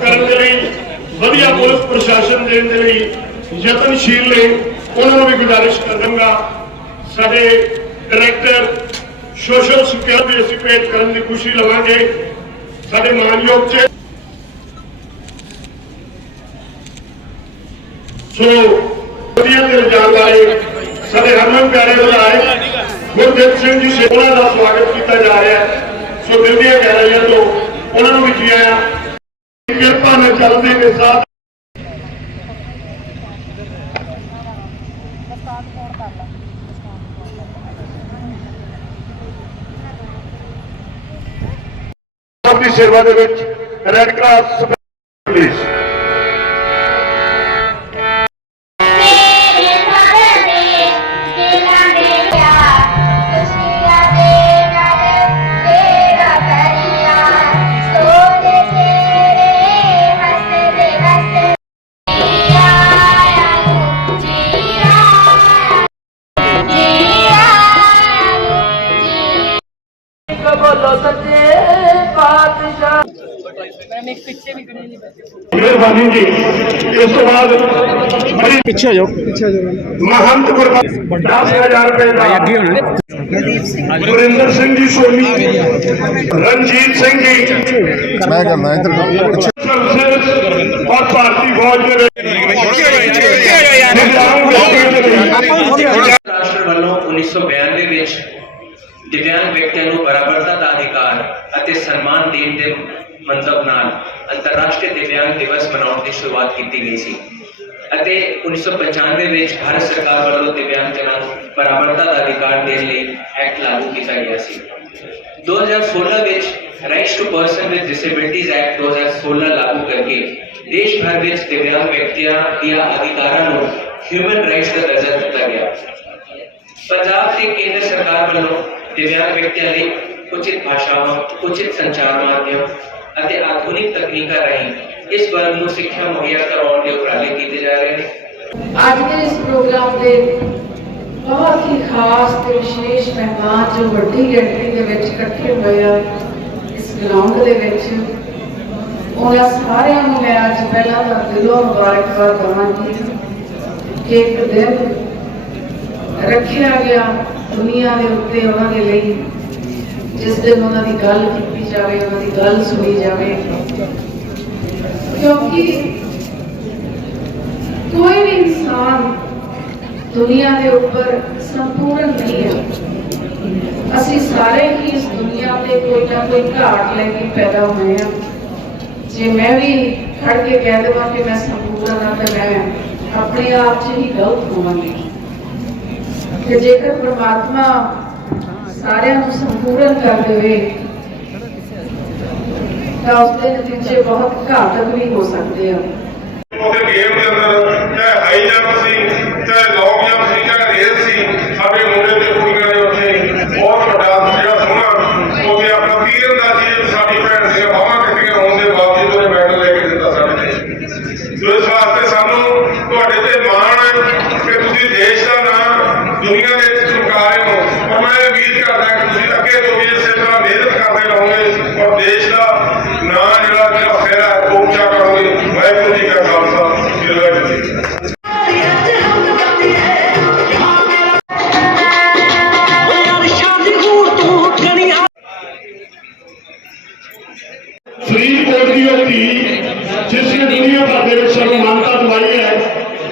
ਕਰਨ ਦੇ ਲਈ ਵਧੀਆ ਪੁਲਿਸ ਪ੍ਰਸ਼ਾਸਨ ਦੇਣ ਦੇ ਲਈ ਯਤਨਸ਼ੀਲ ਨੇ, ਉਹਨਾਂ ਨੂੰ ਵੀ ਗੁਜ਼ਾਰਿਸ਼ ਕਰਾਂਗਾ ਸਾਡੇ ਡਾਇਰੈਕਟਰ ਸੋਸ਼ਲ ਸਿਕਿਉਰਿਟੀ ਅਸੀਂ ਪੇਸ਼ ਕਰਨ ਦੀ ਖੁਸ਼ੀ ਲਵਾਂਗੇ। ਸਾਡੇ ਮਾਨਯੋਗ ਚ ਸੋ, ਵਧੀਆ ਤੇ ਜਾਣ ਵਾਲੇ ਸਾਡੇ ਹਰਮਨ ਪਿਆਰੇ ਵਿਧਾਇਕ ਗੁਰਦੇਵ ਸਿੰਘ ਜੀ ਸੇ ਦਾ ਸਵਾਗਤ ਕੀਤਾ ਜਾ ਰਿਹਾ ਹੈ। ਸੋ ਦਿਲ ਦੀਆਂ ਗਹਿਰਾਈਆਂ ਤੋਂ ਉਹਨਾਂ ਨੂੰ ਵੀ ਜੀ ਆਇਆਂ। ਕਿਰਪਾ ਨਾਲ ਚੱਲਦੇ ਨੇ ਸਾਥ। ਸਭ ਦੀ ਸੇਵਾ ਦੇ ਵਿੱਚ ਰੈੱਡ ਕਰਾਸ ਮਿਹਰਬਾਨੀ ਜੀ। ਇਸ ਤੋਂ ਬਾਅਦ ਬੜੀ ਪਿੱਛੇ ਜਾਓ। ਪਿੱਛੇ ਜਾਓ। ਮਹੰਤ ਗੁਰਬਾਣੀ 10000 ਰੁਪਏ ਦਾ। ਅੱਗੇ ਹੋਣਾ ਗੁਰਿੰਦਰ ਸਿੰਘ ਜੀ ਸੋਨੀ। ਰਣਜੀਤ ਸਿੰਘ ਜੀ। ਮੈਂ ਕਰਨਾ ਇੱਧਰ ਔਰ ਭਾਰਤੀ ਫੌਜ ਦੇ ਵਿੱਚ। ਦੇ ਰਾਸ਼ਟਰ ਵੱਲੋਂ 1992 ਵਿੱਚ ਦਿਵਿਆਂਗ ਵਿਅਕਤੀਆਂ ਨੂੰ ਬਰਾਬਰਤਾ ਦਾ ਅਧਿਕਾਰ ਅਤੇ ਸਨਮਾਨ ਦੇਣ ਦੇ ਮੰਤਵ ਨਾਲ ਅੰਤਰਰਾਸ਼ਟਰੀ ਦਿਵਿਆਂਗ ਦਿਵਸ ਮਨਾਉਣ ਦੀ ਸ਼ੁਰੂਆਤ ਕੀਤੀ ਗਈ ਸੀ। ਅਤੇ 1995 ਵਿੱਚ ਭਾਰਤ ਸਰਕਾਰ ਵੱਲੋਂ ਦਿਵਿਆਂਗਜਨਾਂ ਨੂੰ ਬਰਾਬਰਤਾ ਦਾ ਅਧਿਕਾਰ ਦੇਣ ਲਈ ਐਕਟ ਲਾਗੂ ਕੀਤਾ ਗਿਆ ਸੀ। 2016 ਵਿੱਚ rights to person with disabilities act 2016 ਲਾਗੂ ਕਰਕੇ ਦੇਸ਼ ਭਰ ਵਿੱਚ ਦਿਵਿਆਂਗ ਵਿਅਕਤੀਆਂ ਦੀਆਂ ਅਧਿਕਾਰਾਂ ਨੂੰ ਹਿਊਮਨ ਰਾਈਟਸ ਦਾ ਦਰਜਾ ਦਿੱਤਾ ਗਿਆ। ਪੰਜਾਬ ਤੇ ਕੇਂਦਰ ਸਰਕਾਰ ਵੱਲੋਂ ਦਿਵਿਆਂਗ ਵਿਅਕਤੀਆਂ ਲਈ ਉਚਿਤ ਭਾਸ਼ਾਵਾਂ, ਉਚਿਤ ਸੰਚਾਰ ਮਾਧਿਅਮ ਅਤੇ ਆਧੁਨਿਕ ਤਕਨੀਕਾਂ ਰਾਹੀਂ ਇਸ ਵਰਗ ਨੂੰ ਸਿੱਖਿਆ ਮੁਹੱਈਆ ਕਰਵਾਉਣ ਦੇ ਉਪਰਾਲੇ ਕੀਤੇ ਜਾ ਰਹੇ ਨੇ ਅੱਜ ਦੇ ਇਸ ਪ੍ਰੋਗਰਾਮ ਦੇ ਬਹੁਤ ਹੀ ਖਾਸ ਤੇ ਵਿਸ਼ੇਸ਼ ਮਹਿਮਾਨ ਜੋ ਵੱਡੀ ਗਿਣਤੀ ਦੇ ਵਿੱਚ ਇਕੱਠੇ ਹੋਏ ਆ, ਇਸ ਗਰਾਊਂਡ ਦੇ ਵਿੱਚ, ਉਹਨਾਂ ਸਾਰਿਆਂ ਨੂੰ ਮੈਂ ਅੱਜ ਪਹਿਲਾਂ ਤਾਂ ਦਿਲੋਂ ਮੁਬਾਰਕਬਾਦ ਦਵਾਂਗੀ ਕਿ ਇੱਕ ਦਿਨ ਰੱਖਿਆ ਗਿਆ ਦੁਨੀਆ ਦੇ ਉੱਤੇ ਉਹਨਾਂ ਦੇ ਲਈ ਜਿਸ ਦਿਨ ਉਹਨਾਂ ਦੀ ਗੱਲ ਕੀਤੀ ਜਾਵੇ, ਉਹਨਾਂ ਦੀ ਗੱਲ ਸੁਣੀ ਜਾਵੇ। ਕਿਉਂਕਿ ਕੋਈ ਵੀ ਇਨਸਾਨ ਦੁਨੀਆ ਦੇ ਉੱਪਰ ਸੰਪੂਰਨ ਨਹੀਂ ਹੈ। ਅਸੀਂ ਸਾਰੇ ਹੀ ਇਸ ਦੁਨੀਆ ਤੇ ਕੋਈ ਨਾ ਕੋਈ ਘਾਟ ਲੈ ਕੇ ਪੈਦਾ ਹੋਏ ਹਾਂ। ਜੇ ਮੈਂ ਵੀ ਖੜ ਕੇ ਕਹਿ ਦੇਵਾਂ ਕਿ ਮੈਂ ਸੰਪੂਰਨ ਹਾਂ, ਤਾਂ ਮੈਂ ਆਪਣੇ ਆਪ 'ਚ ਹੀ ਗਲਤ ਹੋਵਾਂਗੀ। ਕਿ ਜੇਕਰ ਪ੍ਰਮਾਤਮਾ ਸਾਰਿਆਂ ਨੂੰ ਸੰਪੂਰਨ ਕਰ ਦੇਵੇ ਤਾਂ ਉਸ ਦੇ ਨਤੀਜੇ ਬਹੁਤ ਘਾਤਕ ਵੀ ਹੋ ਸਕਦੇ ਹਨ ਉਹਦੇ ਗੇਮ ਦੇ ਅੰਦਰ, ਚਾਹੇ ਹਾਈ ਜੰਪ ਸੀ, ਚਾਹੇ ਲੌਂਗ ਫਰੀਦਕੋਟ ਦੀ ਉਹ ਧੀ, ਜਿਸ ਨੇ ਦੁਨੀਆ ਭਰ ਦੇ ਵਿੱਚ ਸਨਮਾਨਤਾ ਦਿਵਾਈ ਹੈ,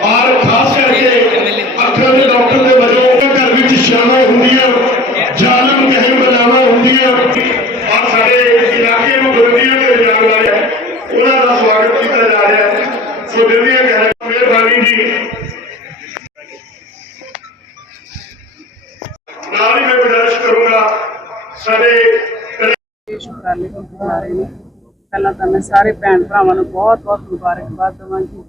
ਔਰ ਖਾਸ ਕਰਕੇ ਅੱਖਾਂ ਦੇ ਡਾਕਟਰ ਦੇ ਵਜੋਂ ਘਰ ਵਿੱਚ ਸ਼ਾਮਾਂ ਹੁੰਦੀਆਂ, ਜ਼ਾਲਮ ਕਹਿਣ ਬਲਾਵਾਂ ਹੁੰਦੀਆਂ, ਔਰ ਸਾਡੇ ਇਲਾਕੇ ਨੂੰ ਬੁਲੰਦੀਆਂ ਤੇ ਜਾਣ ਵਾਲੇ ਉਹਨਾਂ ਦਾ ਸਵਾਗਤ ਕੀਤਾ ਜਾ ਰਿਹਾ ਹੈ। ਸੋ ਦਿਲ ਦੀਆਂ ਗਹਿਰਾਈਆਂ ਮਿਹਰਬਾਨੀ ਜੀ। ਨਾਲ ਹੀ ਮੈਂ ਗੁਜ਼ਾਰਿਸ਼ ਕਰੂੰਗਾ, ਸਾਡੇ ਵਿਸ਼ੇਸ਼ ਉਪਰਾਲੇ ਕੀਤੇ ਰਹੇ ਨੇ ਪਹਿਲਾਂ ਤਾਂ ਮੈਂ ਸਾਰੇ ਭੈਣ ਭਰਾਵਾਂ ਨੂੰ ਬਹੁਤ-ਬਹੁਤ ਮੁਬਾਰਕਬਾਦ ਦਵਾਂਗੀ।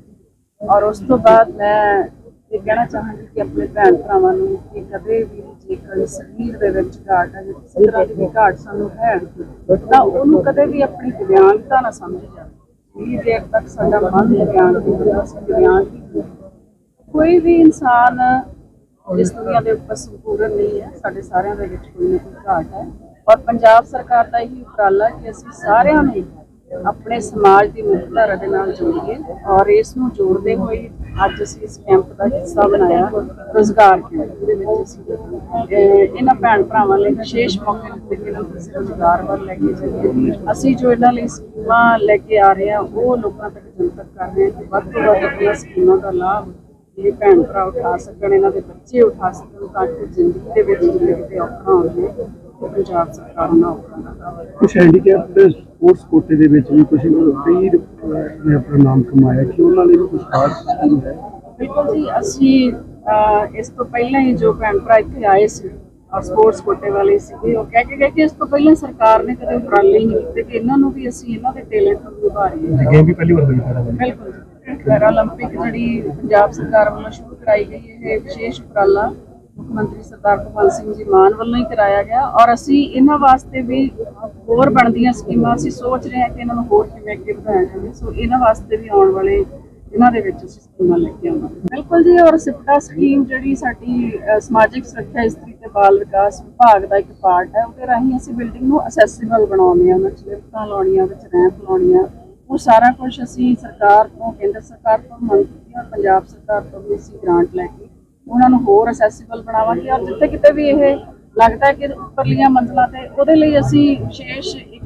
ਔਰ ਉਸ ਤੋਂ ਬਾਅਦ ਮੈਂ ਇਹ ਕਹਿਣਾ ਚਾਹਾਂਗੀ ਕਿ ਆਪਣੇ ਭੈਣ ਭਰਾਵਾਂ ਨੂੰ ਕਿ ਕਦੇ ਵੀ ਜੇਕਰ ਸਰੀਰ ਦੇ ਵਿੱਚ ਘਾਟ ਹੈ ਕਿਸੇ ਤਰ੍ਹਾਂ ਦੀ ਘਾਟ ਸਾਨੂੰ ਹੈ, ਤਾਂ ਉਹਨੂੰ ਕਦੇ ਵੀ ਆਪਣੀ ਦਿਵਿਆਂਗਤਾ ਨਾ ਸਮਝੀ ਜਾਵੇ। ਜਿੰਨੀ ਦੇਰ ਤੱਕ ਸਾਡਾ ਮਨ ਦਿਵਿਆਂਗ ਹੁੰਦਾ, ਅਸੀਂ ਦਿਵਿਆਂਗ ਹੀ ਕੋਈ ਵੀ ਇਨਸਾਨ ਇਸ ਦੁਨੀਆ ਦੇ ਉੱਪਰ ਸੰਪੂਰਨ ਨਹੀਂ ਹੈ, ਸਾਡੇ ਸਾਰਿਆਂ ਦੇ ਵਿੱਚ ਕੋਈ ਨਾ ਕੋਈ ਘਾਟ ਹੈ। ਔਰ ਪੰਜਾਬ ਸਰਕਾਰ ਦਾ ਇਹੀ ਉਪਰਾਲਾ ਕਿ ਅਸੀਂ ਸਾਰਿਆਂ ਨੂੰ ਆਪਣੇ ਸਮਾਜ ਦੀ ਮੁੱਖਧਾਰਾ ਦੇ ਨਾਲ ਜੋੜੀਏ ਔਰ ਇਸ ਨੂੰ ਜੋੜਦੇ ਹੋਏ ਅੱਜ ਅਸੀਂ ਇਸ ਕੈਂਪ ਦਾ ਹਿੱਸਾ ਬਣਾਇਆ, ਰੋਜ਼ਗਾਰ ਕੈਂਪ ਦੇ ਵਿੱਚ ਅਸੀਂ ਇਹਨਾਂ ਭੈਣ ਭਰਾਵਾਂ ਲਈ ਵਿਸ਼ੇਸ਼ ਮੌਕੇ ਦਿੱਤੇ ਕਿ ਇਹਨਾਂ ਕਿਸੇ ਰੋਜ਼ਗਾਰ ਵੱਲ ਲੈ ਕੇ ਚੱਲੀਏ ਅਸੀਂ ਜੋ ਇਹਨਾਂ ਲਈ ਸਕੀਮਾਂ ਲੈ ਕੇ ਆ ਰਹੇ ਹਾਂ, ਉਹ ਲੋਕਾਂ ਤੱਕ ਜਨਤਕ ਕਰ ਰਹੇ ਹਾਂ ਕਿ ਵੱਧ ਤੋਂ ਵੱਧ ਆਪਣੀਆਂ ਸਕੀਮਾਂ ਦਾ ਲਾਭ ਇਹ ਭੈਣ ਭਰਾ ਉਠਾ ਸਕਣ, ਇਹਨਾਂ ਦੇ ਬੱਚੇ ਉਠਾ ਸਕਣ ਤਾਂ ਕਿ ਜ਼ਿੰਦਗੀ ਦੇ ਵਿੱਚ ਕਿਤੇ ਔਖਾ ਆਉਂਦੇ ਪੰਜਾਬ ਸਰਕਾਰ ਕੁਝ ਹੈਂਡੀਕੈਪ ਦੇ ਸਪੋਰਟਸ ਕੋਟੇ ਦੇ ਵਿੱਚ ਵੀ ਕੁਝ ਕਈ ਨੇ ਆਪਣਾ ਨਾਮ ਕਮਾਇਆ ਕਿ ਉਹਨਾਂ ਲਈ ਵੀ ਕੁਝ ਖਾਸ ਸਕੀਮ ਹੈ। ਬਿਲਕੁਲ ਜੀ ਅਸੀਂ ਇਸ ਤੋਂ ਪਹਿਲਾਂ ਹੀ ਜੋ ਭੈਣ ਭਰਾ ਇੱਥੇ ਆਏ ਸੀ ਸਪੋਰਟਸ ਕੋਟੇ ਵਾਲੇ ਸੀਗੇ ਉਹ ਕਹਿ ਕੇ ਗਏ ਕਿ ਇਸ ਤੋਂ ਪਹਿਲਾਂ ਸਰਕਾਰ ਨੇ ਕਦੇ ਉਪਰਾਲੇ ਹੀ ਨਹੀਂ ਕੀਤੇ ਕਿ ਇਹਨਾਂ ਨੂੰ ਵੀ ਅਸੀਂ ਇਹਨਾਂ ਦੇ ਟੈਲੈਂਟ ਨੂੰ ਉਭਾਰੀਏ। ਗੇਮ ਵੀ ਪਹਿਲੀ ਵਾਰ ਹੋਈ ਹੈ ਬਿਲਕੁਲ ਪੈਰਾਲੰਪਿਕ ਜਿਹੜੀ ਪੰਜਾਬ ਸਰਕਾਰ ਵੱਲੋਂ ਸ਼ੁਰੂ ਕਰਾਈ ਗਈ ਇਹ ਵਿਸ਼ੇਸ਼ ਉਪਰਾਲਾ ਮੁੱਖ ਮੰਤਰੀ ਸਰਦਾਰ ਭਗਵੰਤ ਸਿੰਘ ਜੀ ਮਾਨ ਵੱਲੋਂ ਹੀ ਕਰਾਇਆ ਗਿਆ ਔਰ ਅਸੀਂ ਇਹਨਾਂ ਵਾਸਤੇ ਵੀ ਹੋਰ ਬਣਦੀਆਂ ਸਕੀਮਾਂ, ਅਸੀਂ ਸੋਚ ਰਹੇ ਹਾਂ ਕਿ ਇਹਨਾਂ ਨੂੰ ਹੋਰ ਕਿਵੇਂ ਅੱਗੇ ਵਧਾਇਆ ਜਾਵੇ। ਸੋ ਇਹਨਾਂ ਵਾਸਤੇ ਵੀ ਆਉਣ ਵਾਲੇ ਇਹਨਾਂ ਦੇ ਵਿੱਚ ਅਸੀਂ ਸਕੀਮਾਂ ਲੈ ਕੇ ਆਵਾਂਗੇ। ਬਿਲਕੁਲ ਜੀ, ਔਰ ਸਿਪਟਾ ਸਕੀਮ ਜਿਹੜੀ ਸਾਡੀ ਸਮਾਜਿਕ ਸੁਰੱਖਿਆ ਇਸਤਰੀ ਤੇ ਬਾਲ ਵਿਕਾਸ ਵਿਭਾਗ ਦਾ ਇੱਕ ਪਾਰਟ ਹੈ, ਉਹਦੇ ਰਾਹੀਂ ਅਸੀਂ ਬਿਲਡਿੰਗ ਨੂੰ ਅਸੈਸਿਬਲ ਬਣਾਉਂਦੇ ਹਾਂ ਉਹਨਾਂ 'ਚ ਲਿਫਟਾਂ ਲਾਉਣੀਆਂ ਵਿੱਚ, ਰੈਂਪ ਲਾਉਣੀਆਂ, ਉਹ ਸਾਰਾ ਕੁਝ ਅਸੀਂ ਸਰਕਾਰ ਤੋਂ, ਕੇਂਦਰ ਸਰਕਾਰ ਤੋਂ ਮੰਗ ਕੀਤੀ ਔਰ ਪੰਜਾਬ ਸਰਕਾਰ ਤੋਂ ਵੀ ਅਸੀਂ ਗ੍ਰਾਂਟ ਲੈ ਕੇ ਉਹਨਾਂ ਨੂੰ ਹੋਰ ਅਸੈਸਿਬਲ ਬਣਾਵਾਂਗੇ ਔਰ ਜਿੱਥੇ ਕਿਤੇ ਵੀ ਇਹ ਲੱਗਦਾ ਹੈ ਕਿ ਉੱਪਰਲੀਆਂ ਮੰਜ਼ਲਾਂ ਤੇ ਉਹਦੇ ਲਈ ਅਸੀਂ ਵਿਸ਼ੇਸ਼ ਇੱਕ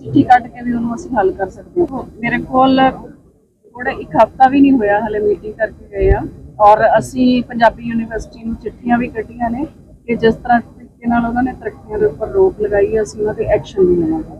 ਚਿੱਠੀ ਕੱਢ ਕੇ ਵੀ ਉਹਨੂੰ ਅਸੀਂ ਹੱਲ ਕਰ ਸਕਦੇ ਹਾਂ। ਮੇਰੇ ਕੋਲ ਥੋੜਾ ਇੱਕ ਹਫਤਾ ਵੀ ਨਹੀਂ ਹੋਇਆ, ਹਲੇ ਮੀਟਿੰਗ ਕਰਕੇ ਗਏ ਆ ਔਰ ਅਸੀਂ ਪੰਜਾਬੀ ਯੂਨੀਵਰਸਿਟੀ ਨੂੰ ਚਿੱਠੀਆਂ ਵੀ ਕੱਢੀਆਂ ਨੇ ਕਿ ਜਿਸ ਤਰ੍ਹਾਂ ਤਰੀਕੇ ਨਾਲ ਉਹਨਾਂ ਨੇ ਤਰੱਕੀਆਂ ਦੇ ਉੱਪਰ ਰੋਕ ਲਗਾਈ ਹੈ, ਅਸੀਂ ਉਹਨਾਂ ਤੇ ਐਕਸ਼ਨ ਵੀ ਲਵਾਂਗੇ।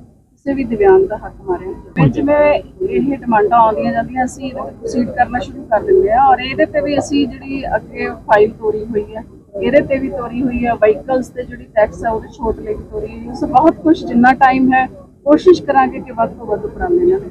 ਕਿਸੇ ਵੀ ਦਿਵਿਆਂਗ ਦਾ ਹੱਕ ਮਾਰਿਆ। ਜਾਵੇ। ਇਹ ਡਿਮਾਂਡਾਂ ਆਉਂਦੀਆਂ ਜਾਂਦੀਆਂ ਅਸੀਂ ਪ੍ਰੋਸੀਡ ਕਰਨਾ ਸ਼ੁਰੂ ਕਰ ਦਿੰਦੇ ਆ ਔਰ ਇਹਦੇ ਤੇ ਵੀ ਅਸੀਂ ਜਿਹੜੀ ਅੱਗੇ ਫਾਈਲ ਤੋਰੀ ਹੋਈ ਹੈ ਇਹਦੇ ਤੇ ਵੀ ਤੋਰੀ ਹੋਈ ਹੈ ਵਹੀਕਲਸ ਤੇ ਜਿਹੜੀ ਟੈਕਸ ਹੈ ਉਹਦੇ ਛੋਟ ਲਈ ਤੋਰੀ ਹੋਈ ਹੈ। ਸੋ ਬਹੁਤ ਕੁਝ ਜਿੰਨਾ ਟਾਈਮ ਹੈ ਕੋਸ਼ਿਸ਼ ਕਰਾਂਗੇ ਕਿ ਵੱਧ ਤੋਂ ਵੱਧ ਉਪਰਾਲੇ ਨਾਲ